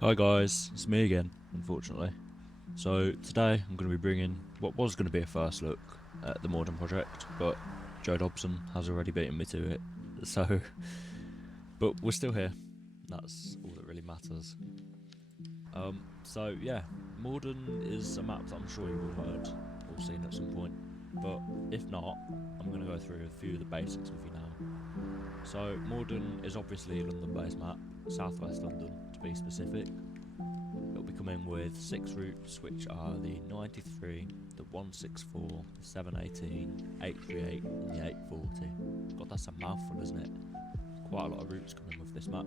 Hi guys, it's me again, unfortunately. So today I'm going to be bringing what was going to be a first look at the Morden Project, but Joe Dobson has already beaten me to it. So, but we're still here. That's all that really matters. So yeah, Morden is a map that I'm sure you've all heard or seen at some point. But if not, I'm going to go through a few of the basics with you now. So Morden is obviously a London-based map, southwest London to be specific. It'll be coming with 6 routes, which are the 93, the 164, the 718, 838 and the 840. God, that's a mouthful, isn't it? Quite a lot of routes coming with this map.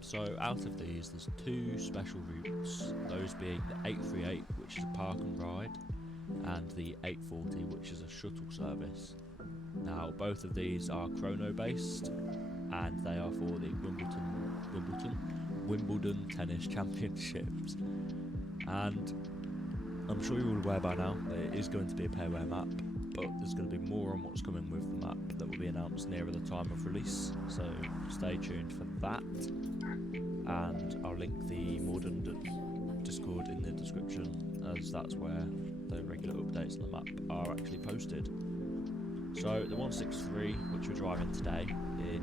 So out of these, there's 2 special routes, those being the 838, which is a park and ride, and the 840, which is a shuttle service. Now, both of these are chrono based, and they are for the Wimbledon Tennis Championships. And I'm sure you're all aware by now that it is going to be a payware map, but there's going to be more on what's coming with the map that will be announced nearer the time of release, so stay tuned for that. And I'll link the Morden Discord in the description, as that's where the regular updates on the map are actually posted. So the 163, which we're driving today in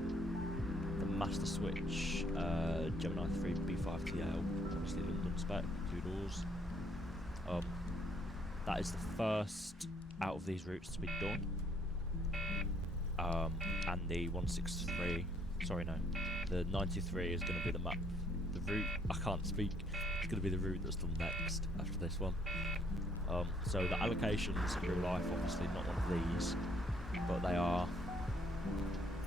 the Master Switch Gemini 3 B5TL, obviously London spec, 2 doors. That is the first out of these routes to be done. And the 163, sorry no, the 93 is going to be the map, the route, I can't speak, it's going to be the route that's done next after this one. So the allocations in real life, obviously not one of these, but they are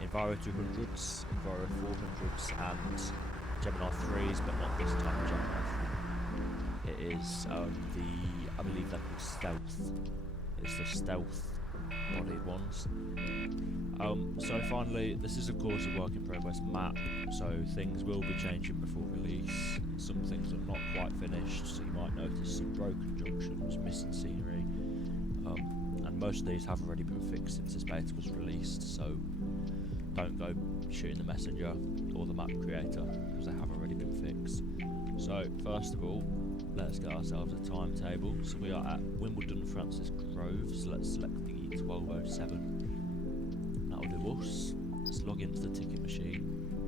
Enviro 200s, Enviro 400s and Gemini 3s, but not this type of Gemini 3. It is I believe they're called Stealth. It's the Stealth bodied ones. So finally, this is of course a work in progress map, so things will be changing before release. Some things are not quite finished, so you might notice some broken junctions, missing scenery, and most of these have already been fixed since this beta was released, so don't go shooting the messenger or the map creator, because they have already been fixed. So first of all, let's get ourselves a timetable. So we are at Wimbledon Francis Grove, so let's select the 12:07. That'll do us. Let's log into the ticket machine.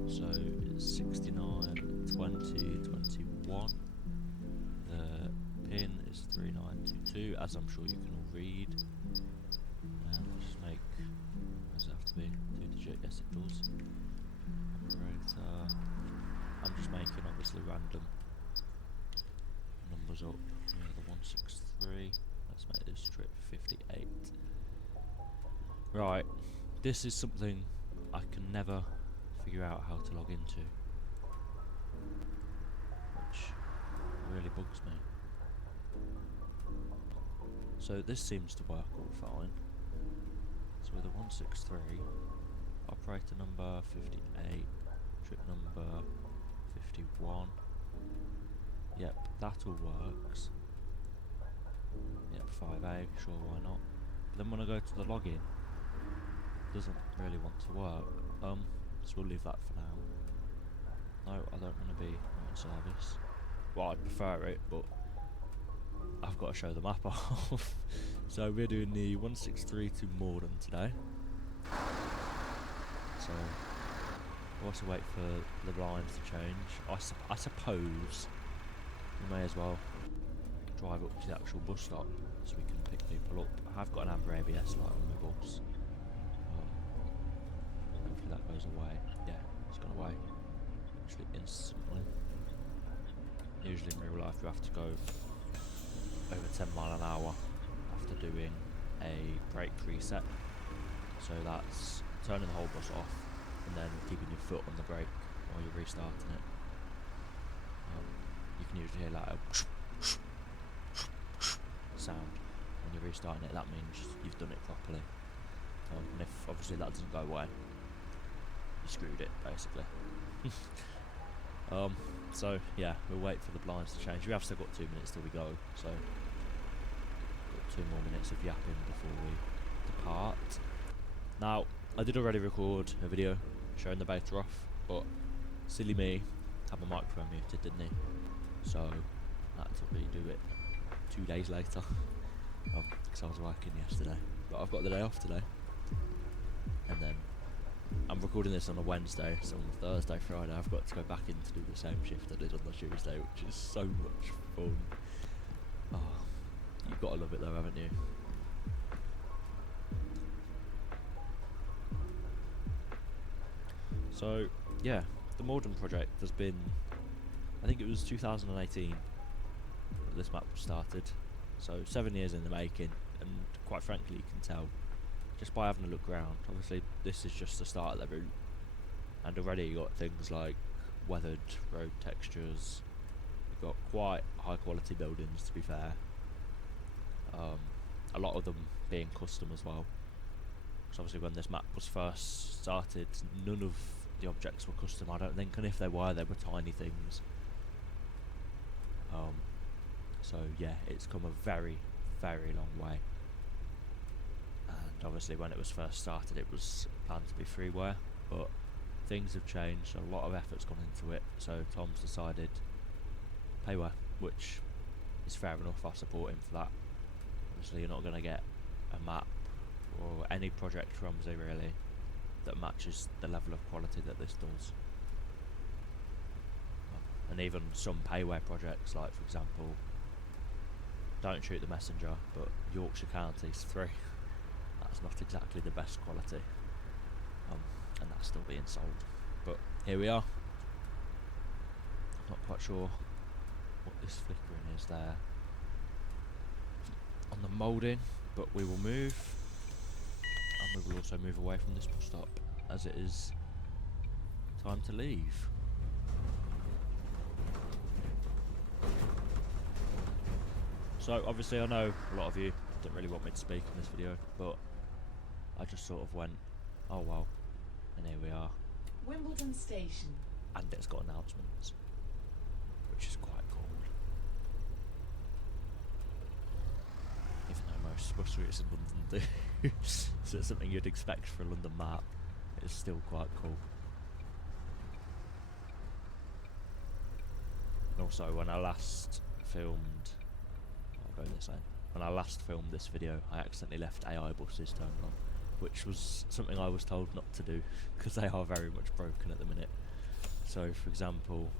So it's 69 20 21. The pin is 3922, as I'm sure you can all read. And let's just make, does it have to be 2-digit? Yes it does. Operator. I'm just making obviously random numbers up. Yeah, the 163. Let's make this strip 58. Right, this is something I can never figure out how to log into, which really bugs me. So this seems to work all fine. So with a 163, operator number 58, trip number 51. Yep, that all works. Yep, 5A, sure, why not. But then when I go to the login, it doesn't really want to work. So we'll leave that for now. No, I don't want to be on service. Well, I'd prefer it, but I've got to show the map off. So we're doing the 163 to Morden today. So we'll also wait for the blinds to change. I suppose we may as well drive up to the actual bus stop so we can pick people up. I have got an amber ABS light on my bus. Hopefully that goes away. Yeah, it's gone away. Actually instantly. Usually in real life you have to go over 10 mile an hour after doing a brake reset. So that's turning the whole bus off and then keeping your foot on the brake while you're restarting it. You can usually hear like a sound when you're restarting it. That means you've done it properly. And if obviously that doesn't go away, you screwed it basically. So yeah, we'll wait for the blinds to change. We have still got 2 minutes till we go, so got 2 more minutes of yapping before we depart. Now, I did already record a video showing the beta off, but silly me have my microphone muted, didn't he? So I had to redo it 2 days later. Because I was working yesterday. But I've got the day off today. And then I'm recording this on a Wednesday, so on Thursday, Friday, I've got to go back in to do the same shift I did on the Tuesday, which is so much fun. Oh, you've got to love it though, haven't you? So, yeah, the Morden Project has been, I think it was 2018 that this map started, so 7 years in the making, and quite frankly you can tell just by having a look around. Obviously this is just the start of the route, and already you got things like weathered road textures, you've got quite high quality buildings to be fair, a lot of them being custom as well. So obviously when this map was first started, none of the objects were custom, I don't think, and if they were tiny things. So yeah, it's come a very, very long way. And obviously when it was first started it was planned to be freeware, but things have changed, a lot of effort's gone into it, so Tom's decided payware, which is fair enough, I support him for that. Obviously you're not going to get a map or any project from OMSI really that matches the level of quality that this does. And even some payware projects, like for example, Don't Shoot the Messenger, but Yorkshire Counties 3, that's not exactly the best quality, and that's still being sold. But here we are. I'm not quite sure what this flickering is there on the moulding, but we will move, and we will also move away from this bus stop as it is time to leave. So obviously I know a lot of you don't really want me to speak in this video, but I just sort of went, oh well, and here we are. Wimbledon Station. And it's got announcements, which is quite cool. Even though most bus routes in London do, so it's something you'd expect for a London map, it's still quite cool. And also when I last filmed, I'll go this way. When I last filmed this video, I accidentally left AI buses turned on, which was something I was told not to do, because they are very much broken at the minute. So for example,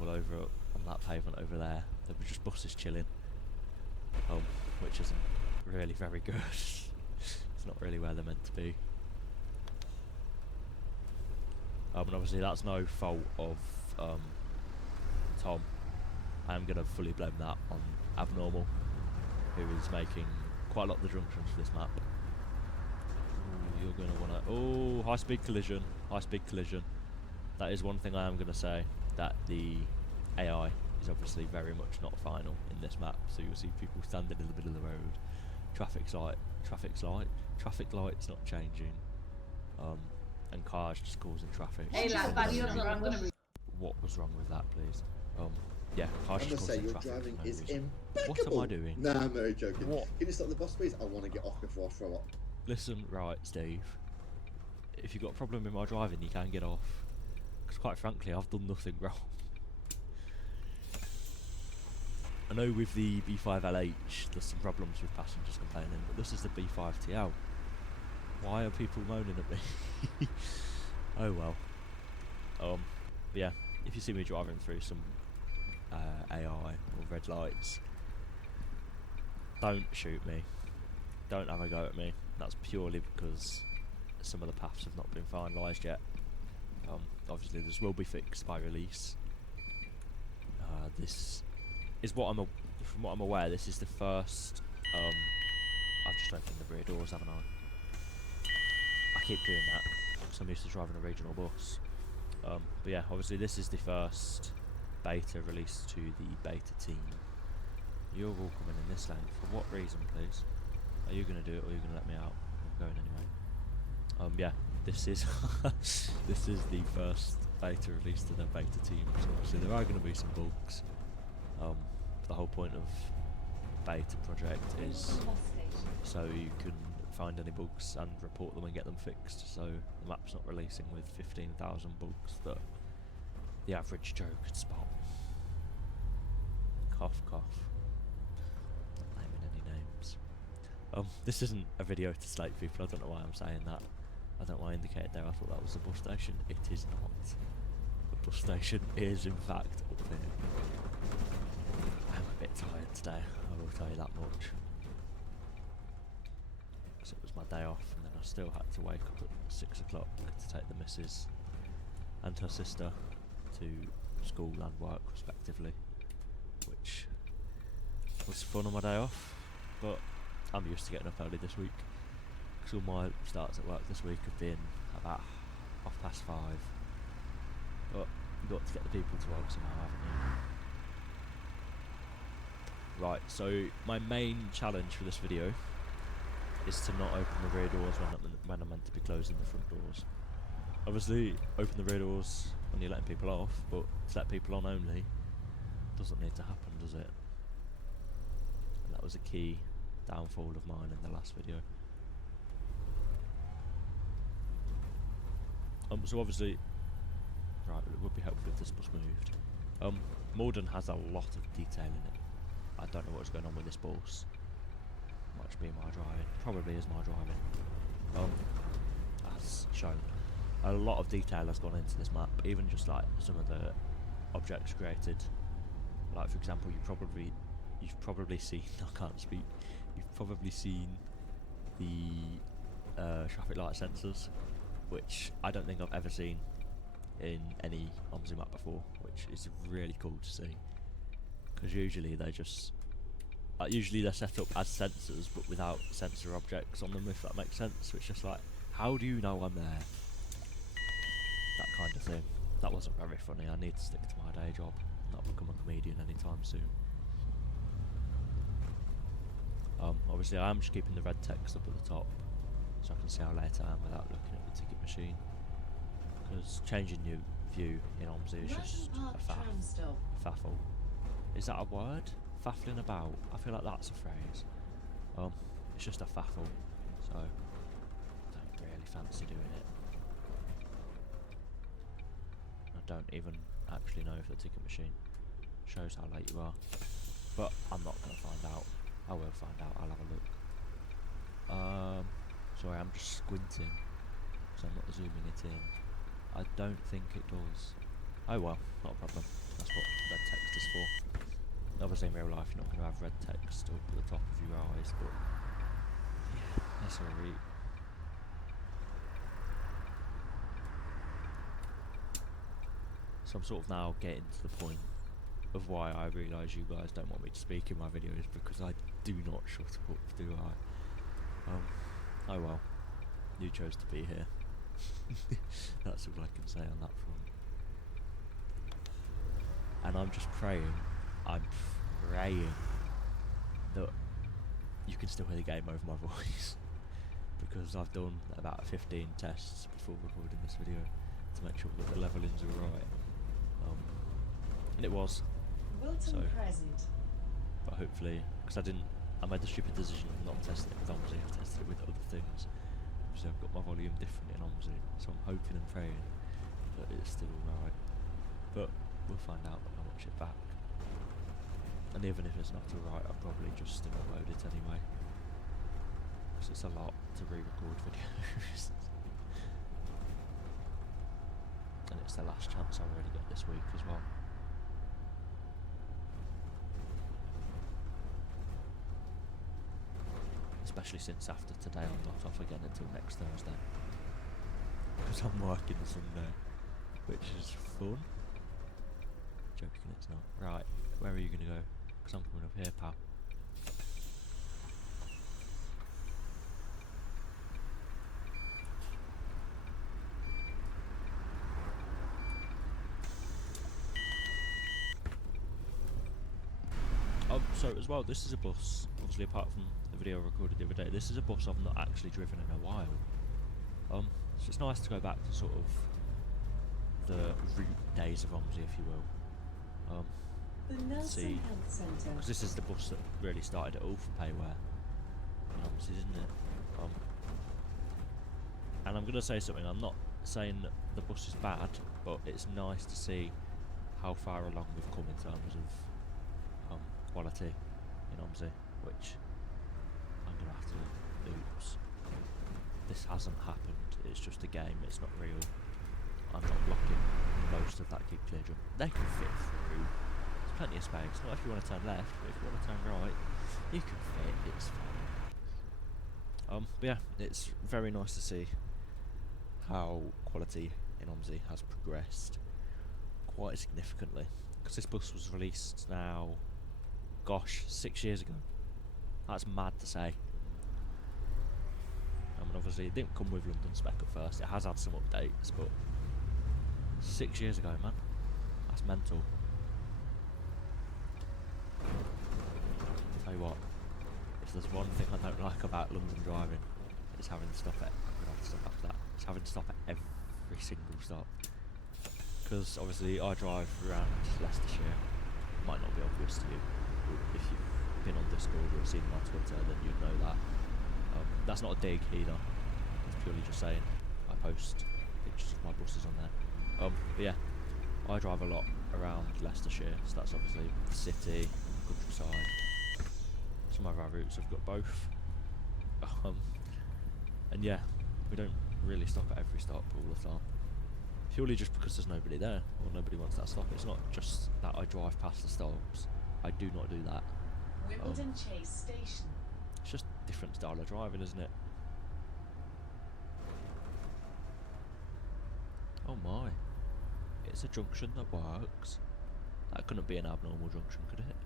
over on that pavement over there were just buses chilling, which isn't really very good. It's not really where they're meant to be. And obviously that's no fault of Tom. I am going to fully blame that on Abnormal, who is making quite a lot of the junctions for this map. Ooh, you're going to want to... Oh, high speed collision. High speed collision. That is one thing I am going to say, that the AI is obviously very much not final in this map. So you'll see people standing in the middle of the road. Traffic light's not changing. And cars just causing traffic. Hey lad, What was wrong with that, please? Yeah, cars I just must say, causing your traffic. driving for no is reason. impeccable. What am I doing? Nah, I'm very joking. What? Can you stop the bus, please? I want to get off before I throw up. Listen, right, Steve. If you've got a problem with my driving, you can get off. Because quite frankly, I've done nothing wrong. I know with the B5LH, there's some problems with passengers complaining, but this is the B5TL. Why are people moaning at me? Oh well. But yeah, if you see me driving through some AI or red lights, don't shoot me. Don't have a go at me. That's purely because some of the paths have not been finalised yet. Obviously this will be fixed by release. This is what from what I'm aware, this is the first. I've just opened the rear doors, haven't I? I keep doing that because I'm used to driving a regional bus. But yeah, obviously this is the first beta released to the beta team. You're all coming in this lane. For what reason, please? Are you going to do it or are you going to let me out? I'm going anyway. Yeah, this is this is the first beta release to the beta team. So obviously there are going to be some bugs. The whole point of beta project is so you can find any bugs and report them and get them fixed, so the map's not releasing with 15,000 bugs that the average Joe could spot. Cough, cough. Not naming any names. This isn't a video to slate people, I don't know why I'm saying that. I don't know why I indicated there, I thought that was the bus station. It is not. The bus station is in fact up there. I'm a bit tired today, I will tell you that much. Because it was my day off and then I still had to wake up at 6 o'clock to take the missus and her sister to school and work respectively, which was fun on my day off, but I'm used to getting up early this week because all my starts at work this week have been about 5:30, but you've got to get the people to work somehow, haven't you? Right, so my main challenge for this video is to not open the rear doors when I'm meant to be closing the front doors. Obviously, open the rear doors when you're letting people off, but to let people on only doesn't need to happen, does it? And that was a key downfall of mine in the last video. So obviously, right, it would be helpful if this bus moved. Morden has a lot of detail in it. I don't know what's going on with this bus. Might just be my driving. Probably is my driving. As shown. A lot of detail has gone into this map, even just like some of the objects created. Like for example, you've probably seen, I can't speak, you've probably seen the traffic light sensors, which I don't think I've ever seen in any OMSI map before, which is really cool to see. Because usually they're just, usually they're set up as sensors, but without sensor objects on them, if that makes sense. So it's just like, how do you know I'm there? That kind of thing. That wasn't very funny. I need to stick to my day job, not become a comedian anytime soon. Obviously I am just keeping the red text up at the top, so I can see how late I am without looking at the ticket machine. Because changing your view in OMSI is just a faffle. Is that a word? Faffling about? I feel like that's a phrase. It's just a faffle, so I don't really fancy doing it. I don't even actually know if the ticket machine shows how late you are, but I'm not going to find out. I will find out, I'll have a look. Sorry, I'm just squinting because I'm not zooming it in. I don't think it does. Oh well, not a problem. That's what red text is for. Obviously in real life you're not going to have red text up at the top of your eyes, but yeah, that's alright. So I'm sort of now getting to the point of why I realise you guys don't want me to speak in my videos, because I do not shut up, do I? Oh well, you chose to be here. That's all I can say on that front. And I'm just praying, I'm praying that you can still hear the game over my voice, because I've done about 15 tests before recording this video to make sure that the leveling's alright. And it was. Wilton So, present. but hopefully, because I made the stupid decision of not testing it with OMSI, I've tested it with other things. Obviously I've got my volume different in OMSI, so I'm hoping and praying that it's still alright. But we'll find out when I watch it back. And even if it's not alright, I'll probably just still upload it anyway. Because it's a lot to re-record videos. And it's the last chance I'll really get this week as well. Especially since after today I'm not off again until next Thursday. Because I'm working Sunday, which is fun. Joking, it's not. Right, where are you going to go? Because I'm coming up here, pal. So as well, this is a bus, obviously apart from the video I recorded the other day, this is a bus I've not actually driven in a while. So it's nice to go back to sort of the route days of OMSI, if you will. The Nelson See, Health Centre. because this is the bus that really started it all for payware in OMSI, isn't it? And I'm going to say something, I'm not saying that the bus is bad, but it's nice to see how far along we've come in terms of quality in OMSI, which I'm going to have to oops. This hasn't happened, it's just a game, it's not real. I'm not blocking most of that keep clear jump. They can fit through. There's plenty of space, not if you want to turn left, but if you want to turn right, you can fit, it's fine. But yeah, it's very nice to see how quality in OMSI has progressed quite significantly. Because this bus was released now, gosh, 6 years ago. That's mad to say. I mean, obviously it didn't come with London spec at first, it has had some updates, but 6 years ago, man. That's mental. Tell you what, if there's one thing I don't like about London driving, it's having to stop at, I'm gonna have to stop after that, it's having to stop at every single stop. Because obviously I drive around Leicestershire, it might not be obvious to you, but if you've been on Discord or seen me on Twitter then you'd know that. That's not a dig either, it's purely just saying I post pictures of my buses on there. But yeah, I drive a lot around Leicestershire, so that's obviously the city, countryside. Some of our routes have got both. And yeah, we don't really stop at every stop all the time. Purely just because there's nobody there, or nobody wants that stop. It's not just that I drive past the stops, I do not do that. Wimbledon Station. It's just a different style of driving, isn't it? Oh my. It's a junction that works. That couldn't be an abnormal junction, could it?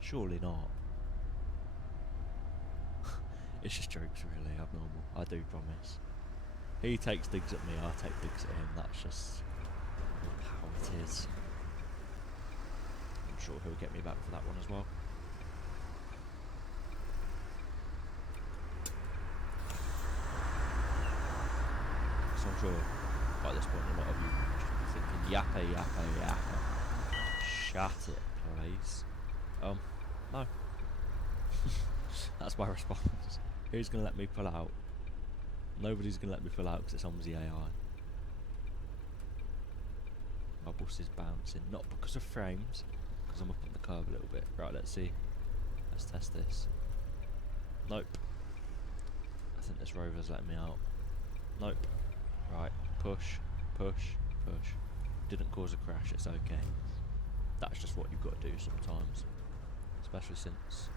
Surely not. It's just jokes, really, abnormal. I do promise. He takes digs at me, I take digs at him. That's just how it is. I'm sure he'll get me back for that one as well. So I'm sure by this point a lot of you just be thinking, yappa, yappa, yappa. Shut it, please. No. That's my response. Who's going to let me pull out? Nobody's going to let me pull out because it's OMSI AI. My bus is bouncing, not because of frames, because I'm up on the curb a little bit. Right, let's see. Let's test this. Nope. I think this Rover's letting me out. Nope. Right, push, push, push. Didn't cause a crash, it's okay. That's just what you've got to do sometimes. Especially since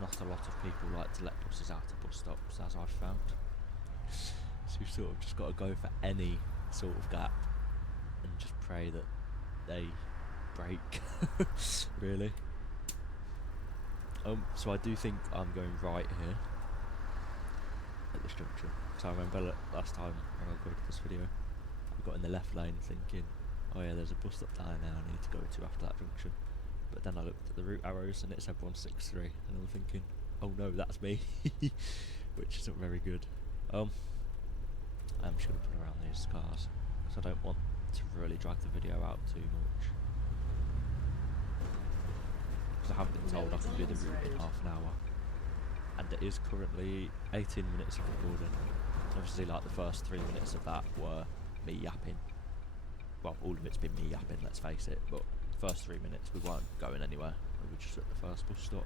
not a lot of people like to let buses out of bus stops, as I've found. So you've sort of just got to go for any sort of gap and just pray that they break, really. So I do think I'm going right here at this junction. So I remember last time when I recorded this video, I got in the left lane thinking, oh yeah, there's a bus stop down there I need to go to after that junction. But then I looked at the route arrows and it said 163, and I'm thinking, oh no, that's me, which isn't very good. I'm just going to put around these cars because I don't want to really drag the video out too much. Because I have been told I can do the route in half an hour, and it is currently 18 minutes of recording. Obviously, like the first 3 minutes of that were me yapping. Well, all of it's been me yapping, let's face it, but first 3 minutes we weren't going anywhere, we were just at the first bus stop.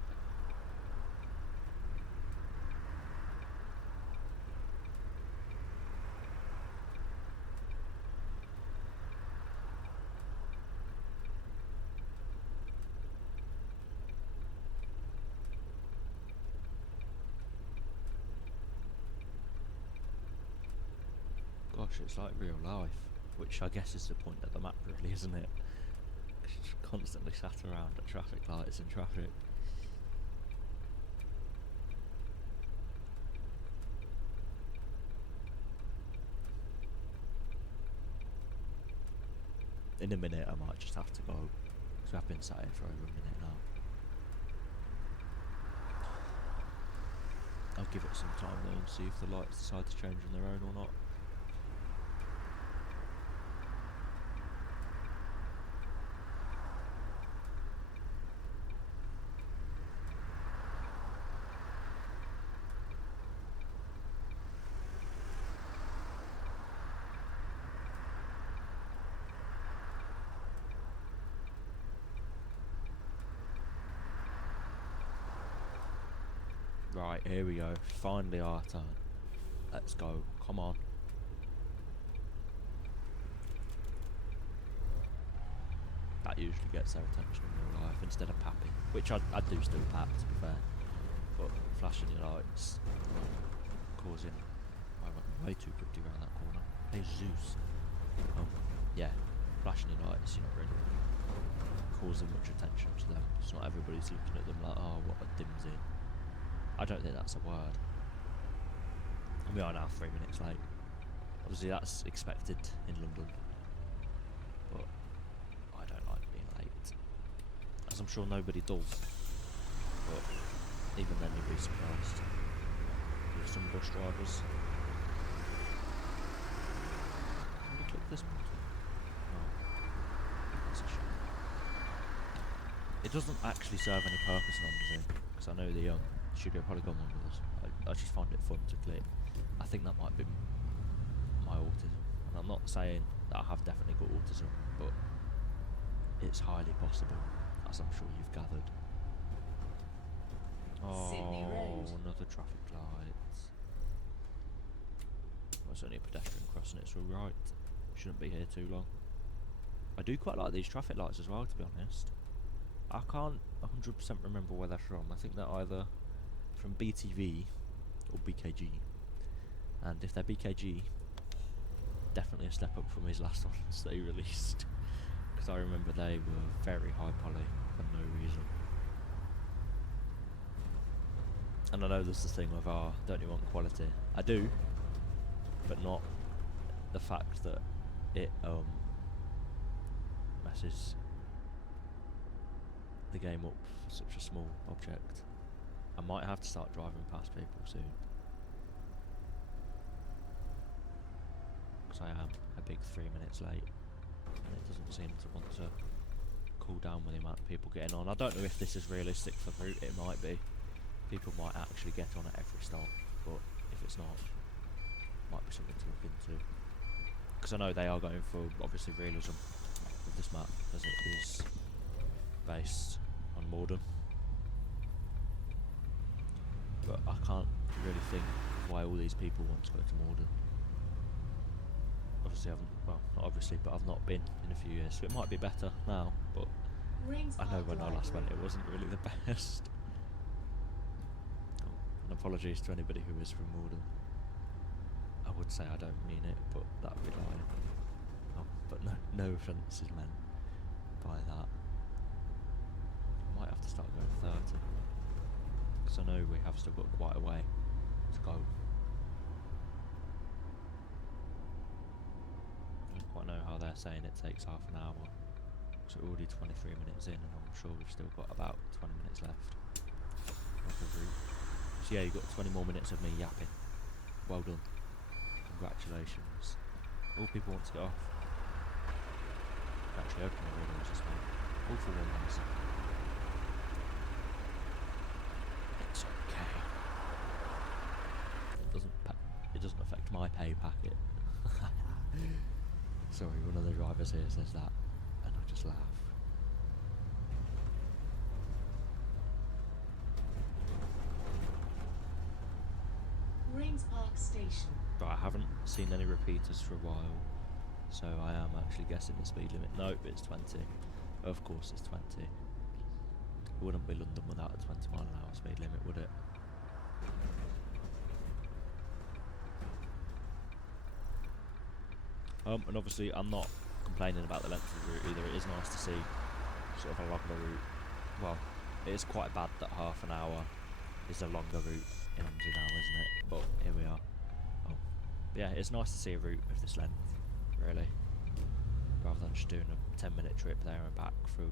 Gosh, it's like real life, which I guess is the point of the map really, isn't it? Just constantly sat around at traffic lights and traffic. In a minute I might just have to go, because I've been sat here for over a minute now. I'll give it some time though and see if the lights decide to change on their own or not. Right, here we go. Finally our turn. Let's go. Come on. That usually gets their attention in real life instead of papping. Which I do still pap, to be fair. But flashing your lights, causing... I went way too quickly around that corner. Hey, Zeus. Yeah, flashing your lights, you're not really causing much attention to them. It's not everybody's looking at them like, oh, what a dimsy. I don't think that's a word. And we are now 3 minutes late. Obviously that's expected in London. But I don't like being late. As I'm sure nobody does. But even then you'd be surprised. With some bus drivers. Can we click this button? No. That's a shame. It doesn't actually serve any purpose in OMSI. Because I know the Studio Polygon one does. I just find it fun to click. I think that might be my autism. And I'm not saying that I have definitely got autism, but it's highly possible, as I'm sure you've gathered. Sydney Oh, Road. another traffic light. Well, it's only a pedestrian crossing, it's alright. Shouldn't be here too long. I do quite like these traffic lights as well, to be honest. I can't 100% remember where they're from. I think they're either from BTV or BKG. And if they're BKG, definitely a step up from his last ones that he released. Because I remember they were very high poly for no reason. And I know there's this thing of, don't you want quality? I do, but not the fact that it messes the game up for such a small object. I might have to start driving past people soon. Because I am a big 3 minutes late. And it doesn't seem to want to cool down with the amount of people getting on. I don't know if this is realistic for the route, it might be. People might actually get on at every stop, but if it's not, it might be something to look into. Because I know they are going for, obviously, realism with this map, as it is based on Morden. But I can't really think why all these people want to go to Morden. Obviously, well, not obviously, but I've not been in a few years, so it might be better now, but Rains I know Park when I last went Library. it wasn't really the best. Oh, and apologies to anybody who is from Morden. I would say I don't mean it, but that would be lying. Oh, but no offence is meant by that. I might have to start going 30. Because I know we have still got quite a way to go. I don't quite know how they're saying it takes half an hour. So we're already 23 minutes in, and I'm sure we've still got about 20 minutes left of the route. So yeah, you've got 20 more minutes of me yapping. Well done. Congratulations. All people want to get off. Actually, open the windows as well. All for one reason. It's okay. It doesn't affect my pay packet. Sorry, one of the drivers here says that, and I just laugh. Rains Park Station. But I haven't seen any repeaters for a while, so I am actually guessing the speed limit. Nope, it's 20. Of course it's 20. It wouldn't be London without a 20 mile an hour speed limit, would it? And obviously I'm not complaining about the length of the route either. It is nice to see sort of a longer route. Well, it is quite bad that half an hour is a longer route in OMSI now, isn't it? But here we are. But yeah, it's nice to see a route of this length, really. Rather than just doing a 10-minute trip there and back through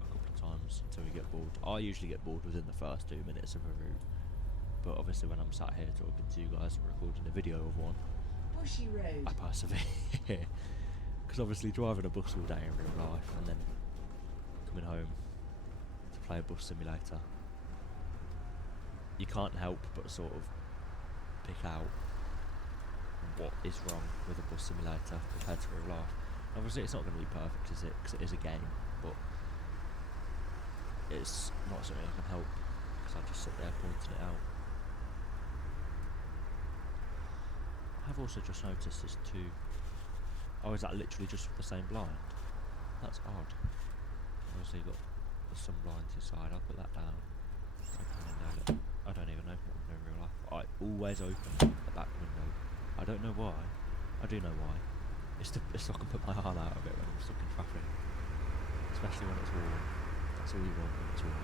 a couple of times until we get bored. I usually get bored within the first 2 minutes of a route. But obviously when I'm sat here talking to you guys and recording a video of one, Bushy Road. I persevere. Because obviously driving a bus all day in real life and then coming home to play a bus simulator, you can't help but sort of pick out what is wrong with a bus simulator compared to real life. Obviously it's not going to be perfect, is it? Because it is a game, but it's not something I can help because I just sit there pointing it out. have also just noticed there's two. Oh, is that literally just the same blind? That's odd. Obviously you've got the sun blind to the side. I'll put that down. I don't even open it in real life. I always open the back window. I don't know why. I do know why. It's so I can put my arm out of it when I'm stuck in traffic. Especially when it's warm. That's all you want when it's warm.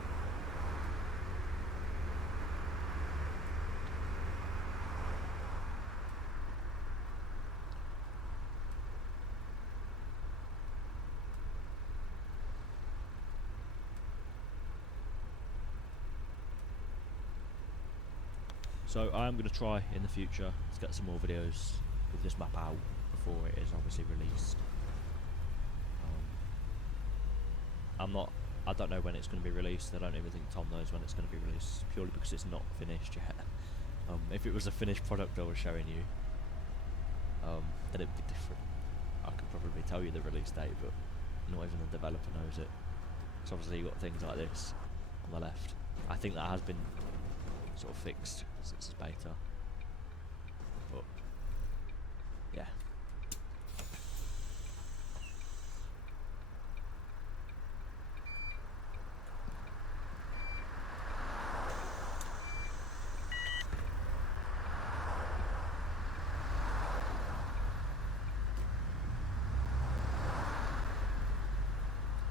So I am going to try in the future to get some more videos with this map out before it is obviously released. I don't know when it's going to be released. I don't even think Tom knows when it's going to be released, purely because it's not finished yet. If it was a finished product I was showing you, then it'd be different. I could probably tell you the release date, but not even the developer knows it. So obviously you've got things like this on the left. I think that has been sort of fixed since it's beta, but yeah.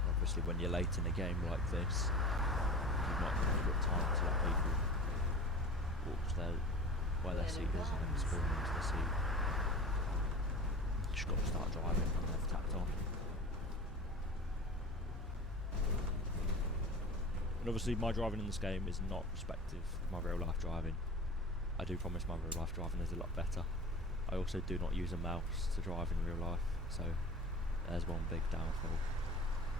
Obviously when you're late in a game like this, you've not really got time to let people walk to where their seat is and then spawn into the seat. Just got to start driving and they've tapped on. And obviously my driving in this game is not respective of my real life driving. I do promise my real life driving is a lot better. I also do not use a mouse to drive in real life, so there's one big downfall.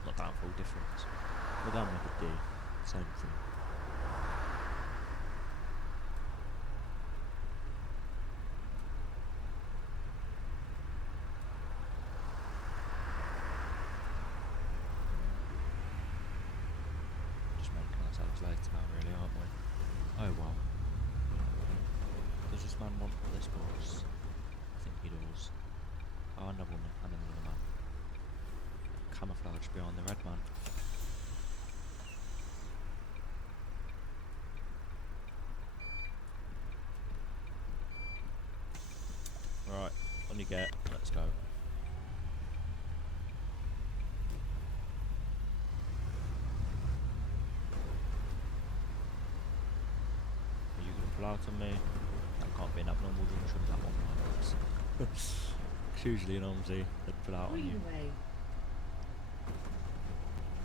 Not downfall, difference. But that'll make it do. Same thing. Just making ourselves later now, really, aren't we? Oh well. Does this man want this boss? I think he does. Oh, and a woman, and another man. Camouflage behind the red man. Right, on you get, let's go. Are you gonna pull out on me? That can't be an abnormal junction, that one might. It's usually an OMSI that pull out on you. Greenway.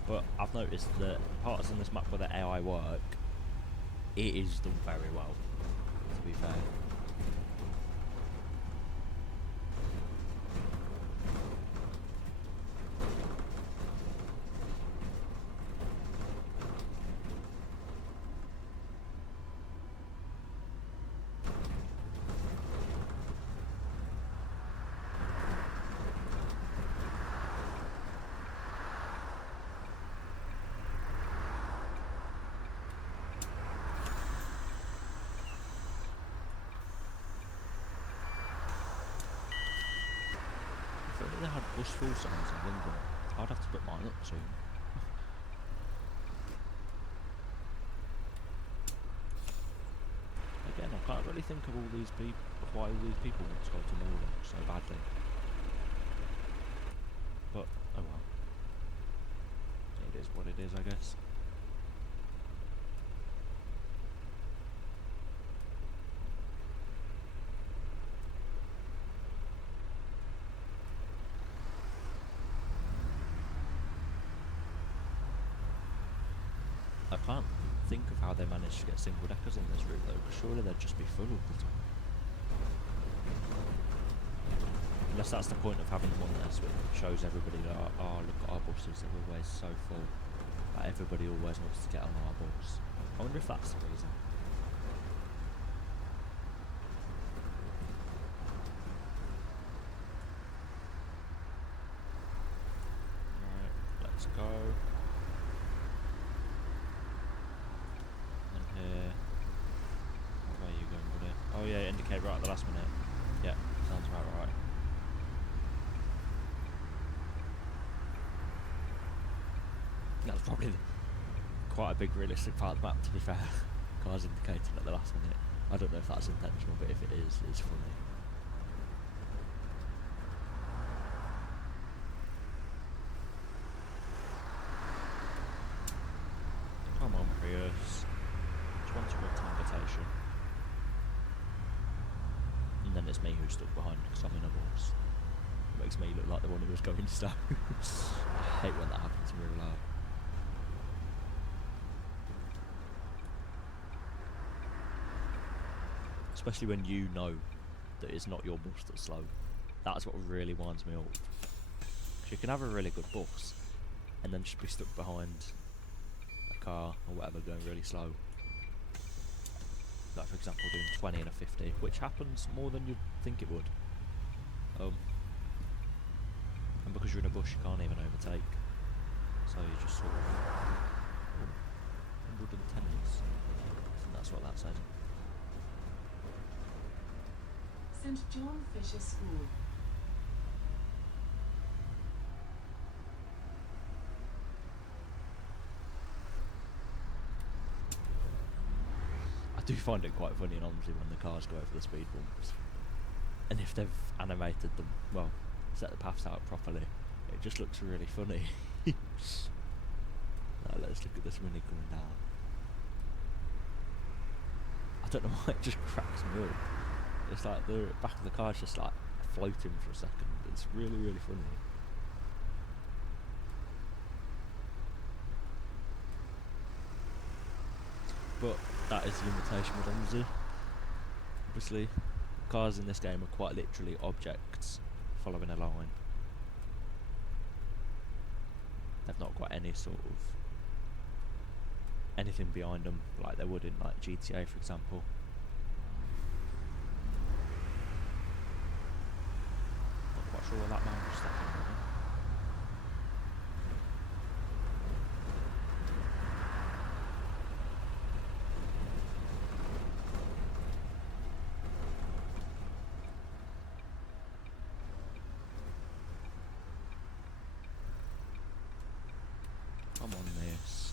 But I've noticed that parts in this map where the AI work, it is done very well, to be fair. If only they had bus full signs in Wimbledon, I'd have to put mine up soon. Again, I can't really think of all these people, why all these people want to go to Morden so badly. But, oh well. It is what it is, I guess. I can't think of how they managed to get single deckers on this route though, because surely they'd just be full all the time. Unless that's the point of having them on there, so it shows everybody that, oh look at our buses, they're always so full. Like everybody always wants to get on our bus. I wonder if that's the reason. Alright, let's go. Where are you going, buddy? Oh yeah, indicate right at the last minute. Yeah, That's probably quite a big realistic part of the map, to be fair. Cars indicating at the last minute. I don't know if that's intentional, but if it is, it's funny. Come on, Prius. Just want to go to invitation. And then it's me who's stuck behind because I'm in a bus. It makes me look like the one who was going slow. I hate when that happens in real life. Especially when you know that it's not your bus that's slow. That's what really winds me up. 'Cause you can have a really good bus and then just be stuck behind a car or whatever going really slow. Like, for example, doing 20 and a 50, which happens more than you'd think it would. And because you're in a bush, you can't even overtake. So you just sort of... Oh, Wimbledon tennis. I think that's what that said. St John Fisher School. I do find it quite funny in OMSI when the cars go over the speed bumps. And if they've animated them, well, set the paths out properly, it just looks really funny. Now let's look at this mini coming down. I don't know why it just cracks me up. It's like the back of the car's just like floating for a second. It's really, really funny. But that is the limitation with OMSI. Obviously, cars in this game are quite literally objects following a line. They've not got any sort of anything behind them like they would in like GTA, for example. Not quite sure what that man was thinking. Come on, miss.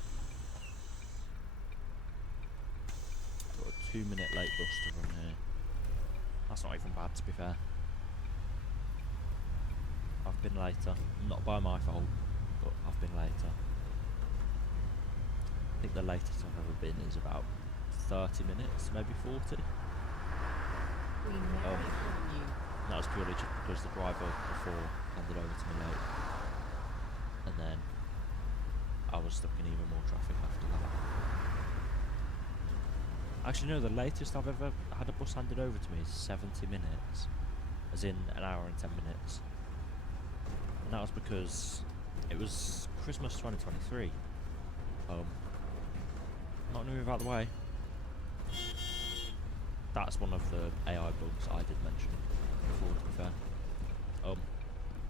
Got a 2-minute late bus to run here. That's not even bad, to be fair. I've been later. Not by my fault, but I've been later. I think the latest I've ever been is about 30 minutes, maybe 40. We never inform you. That was purely just because the driver before handed over to me late. And then I was stuck in even more traffic after that. Actually, no, the latest I've ever had a bus handed over to me is 70 minutes. As in an hour and 10 minutes. And that was because it was Christmas 2023. Not to move out of the way. That's one of the AI bugs I did mention before, to be fair.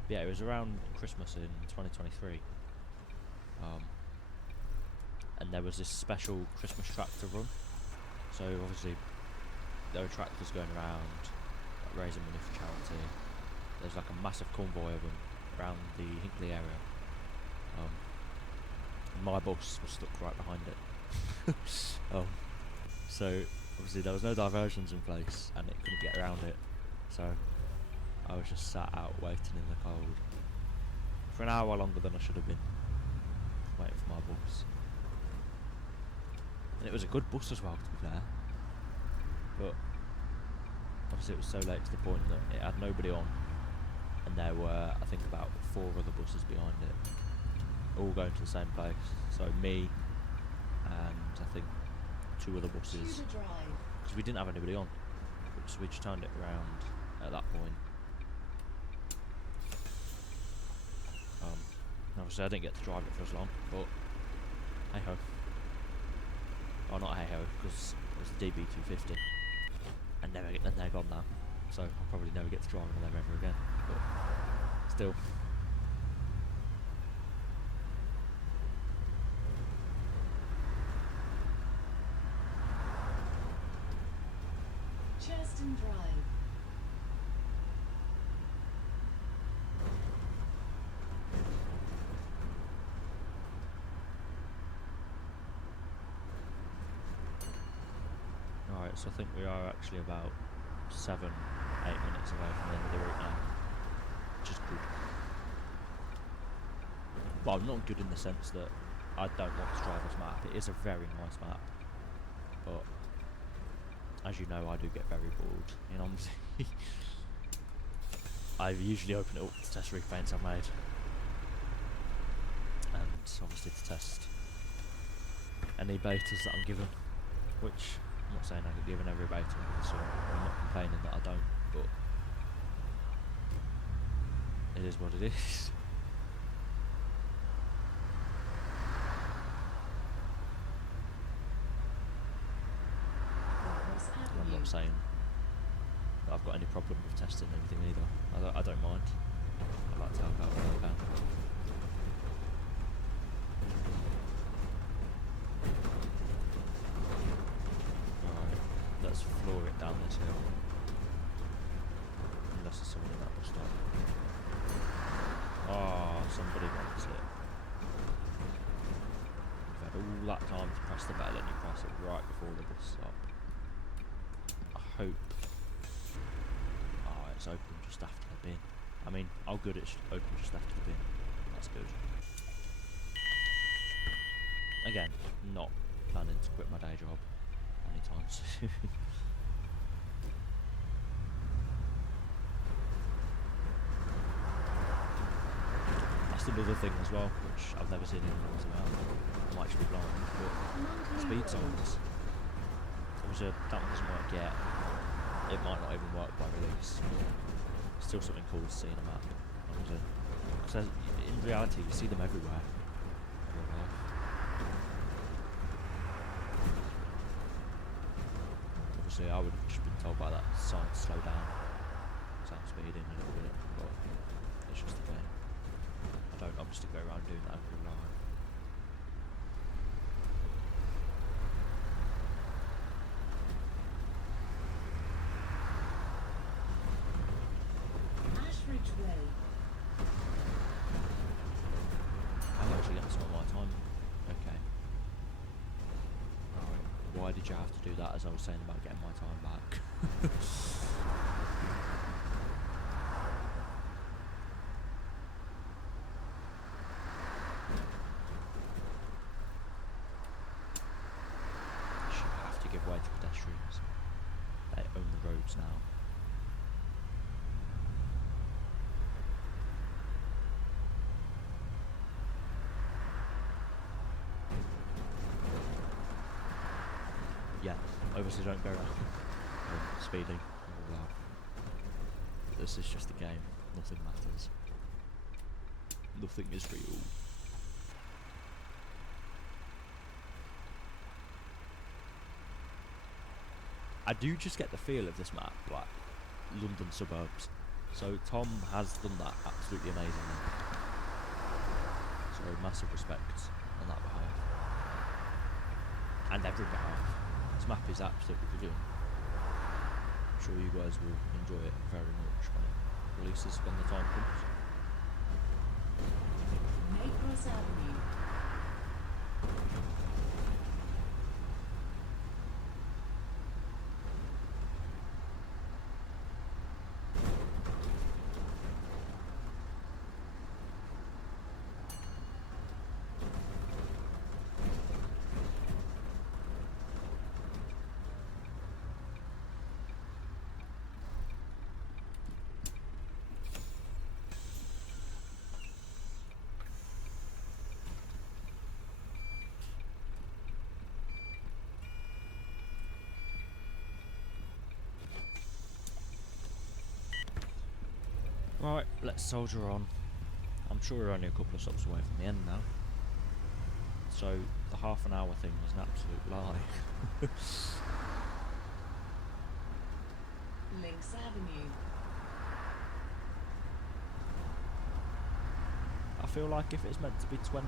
Yeah, it was around Christmas in 2023. And there was this special Christmas tractor run. So obviously there were tractors going around like, raising money for charity. There's like a massive convoy of them around the Hinckley area. And my bus was stuck right behind it. So obviously there was no diversions in place and it couldn't get around it. So I was just sat out waiting in the cold for an hour longer than I should have been, waiting for my bus. And it was a good bus as well, to be fair. But obviously it was so late to the point that it had nobody on, and there were, I think, about 4 other buses behind it, all going to the same place. So me and I think 2 other buses, Choose a drive. because we didn't have anybody on, so we just turned it around at that point. Obviously I didn't get to drive it for as long, but hey ho. Oh, not hey ho, because it was the DB250, and they're gone now, so I'll probably never get to drive one of them ever again. But still. Churston Drive. So I think we are actually about 7-8 minutes away from the end of the route now, which is good. Well, not good in the sense that I don't want to try this map. It is a very nice map, but as you know, I do get very bored in OMSI. I usually open it up to test repaints I've made, and obviously to test any betas that I'm given, which I'm not saying I get given every beta, so I'm not complaining that I don't, but it is what it is. I'm not saying that I've got any problem with testing anything either. I don't mind. I like to help out where I can. Alright, let's floor it down this hill. Unless there's someone in that bus stop. Oh, somebody wants it. You've had all that time to press the button and you press it right before the bus stop. I hope. Oh, it's open just after the bin. I mean, how good it's open just after the bin. That's good. Again, not planning to quit my day job anytime soon. That's another thing as well, which I've never seen anyone else about. I'm actually blind, but speed signs. Obviously, that one doesn't work yet. It might not even work by release. Still something cool to see in a map. Because in reality, you see them everywhere. In real life. Obviously, I would have just been told by that sign to slow down. So I'm speeding a little bit, but it's just a game. I don't obviously go around doing that in real life. I'm actually getting some of my time. Okay. Alright. Why did you have to do that as I was saying about getting my time back? Should have to give way to pedestrians. They own the roads now. Yeah, obviously don't go around speeding. Wow. This is just a game. Nothing matters. Nothing is real. I do just get the feel of this map, like London suburbs. So Tom has done that absolutely amazingly. So massive respect on that behalf. And every behalf. This map is absolutely brilliant. I'm sure you guys will enjoy it very much when it releases, when the time comes. Naples Avenue. Right, let's soldier on. I'm sure we're only a couple of stops away from the end now. So the half an hour thing was an absolute lie. Links Avenue. I feel like if it's meant to be 20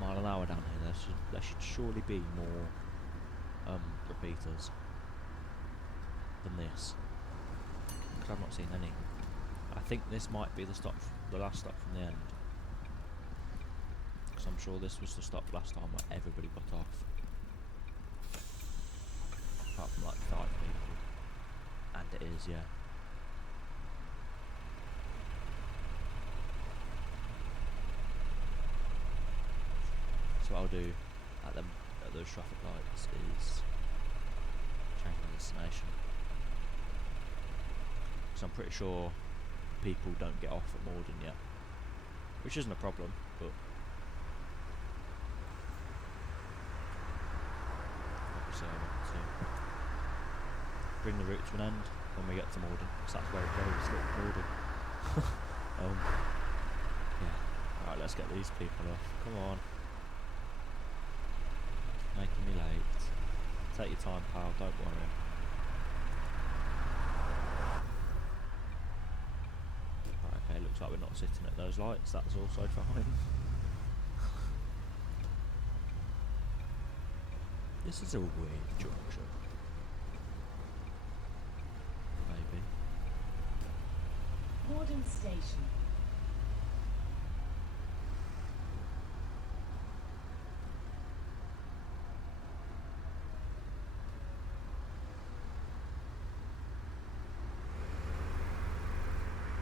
mile an hour down here, there should surely be more repeaters than this. Because I've not seen any. I think this might be the last stop from the end. Because I'm sure this was the stop last time where everybody got off. apart from like 5 people. And it is, yeah. So what I'll do at those traffic lights is change my destination. Because I'm pretty sure people don't get off at Morden yet. Which isn't a problem, but obviously I want to bring the route to an end when we get to Morden, because that's where it goes, look, Morden. Yeah. Right, let's get these people off. Come on. Making me late. Take your time, pal, don't worry. Right, okay, looks like we're not sitting at those lights, that's also fine. This is a weird junction. Maybe. Morden Station.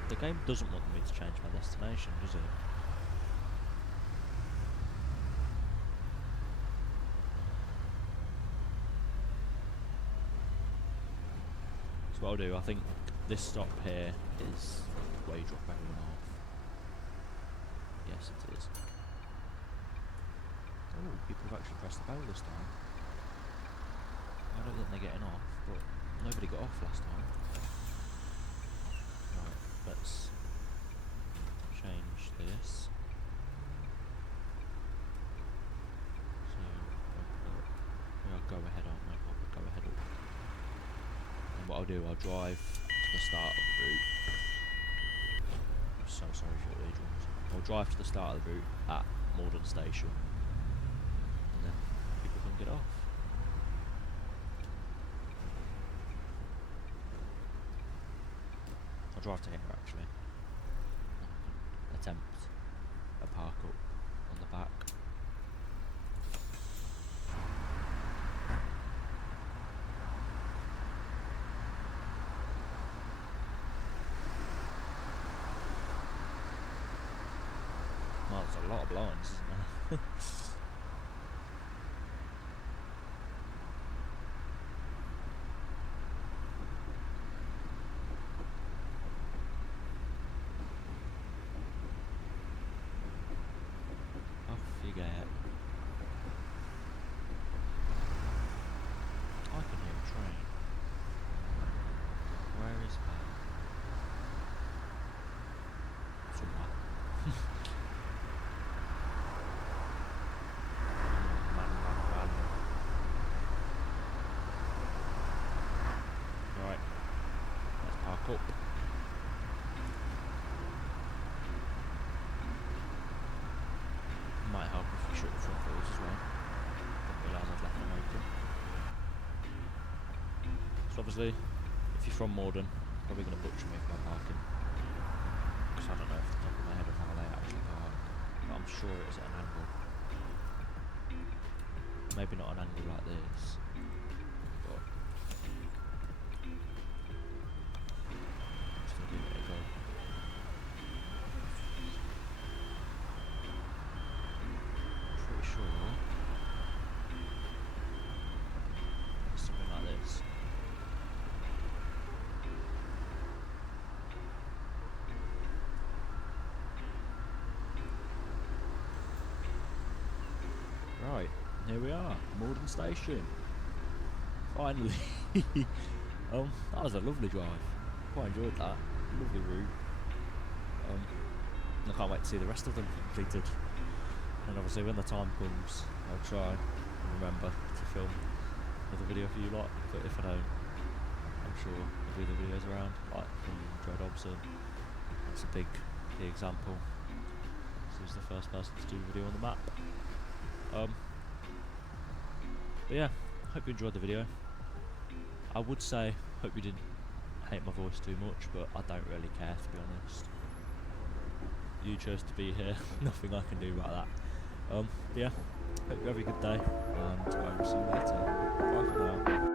The game doesn't want me to change my destination, does it? So what I'll do, I think this stop here is where you drop everyone off. Yes, it is. Oh, people have actually pressed the bell this time. I don't think they're getting off, but nobody got off last time. Right, let's change this. So, we are go ahead, aren't we? I'll go ahead up. And what I'll do, I'll drive to the start of the route. I'm so sorry for the drums. I'll drive to the start of the route at Morden Station. And then people can get off. I'll drive to here actually. Attempt a park up on the back. Well, there's a lot of blinds, isn't there? Off you get. I can hear a train. Where is that? Somewhere. Man. Right. Let's park up. Might help if we shut the front doors as well. Didn't realise I'd left them open. So obviously, if you're from Morden, probably going to butcher me for my parking. Because I don't know off the top of my head of how they actually park. But I'm sure it is at an angle. Maybe not an angle like this. But still give it a go. Pretty sure it's something like this. Right, here we are, Morden Station. Finally. That was a lovely drive. Quite enjoyed that. Lovely route. I can't wait to see the rest of them completed. And obviously when the time comes, I'll try and remember to film another video for you lot. But if I don't, I'm sure there'll be the videos around, like from Joe Dobson. That's a big example. So he's the first person to do a video on the map. But yeah, hope you enjoyed the video. I would say, hope you didn't hate my voice too much, but I don't really care, to be honest. You chose to be here, nothing I can do about that. Yeah, hope you have a good day, and I will see you later. Bye for now.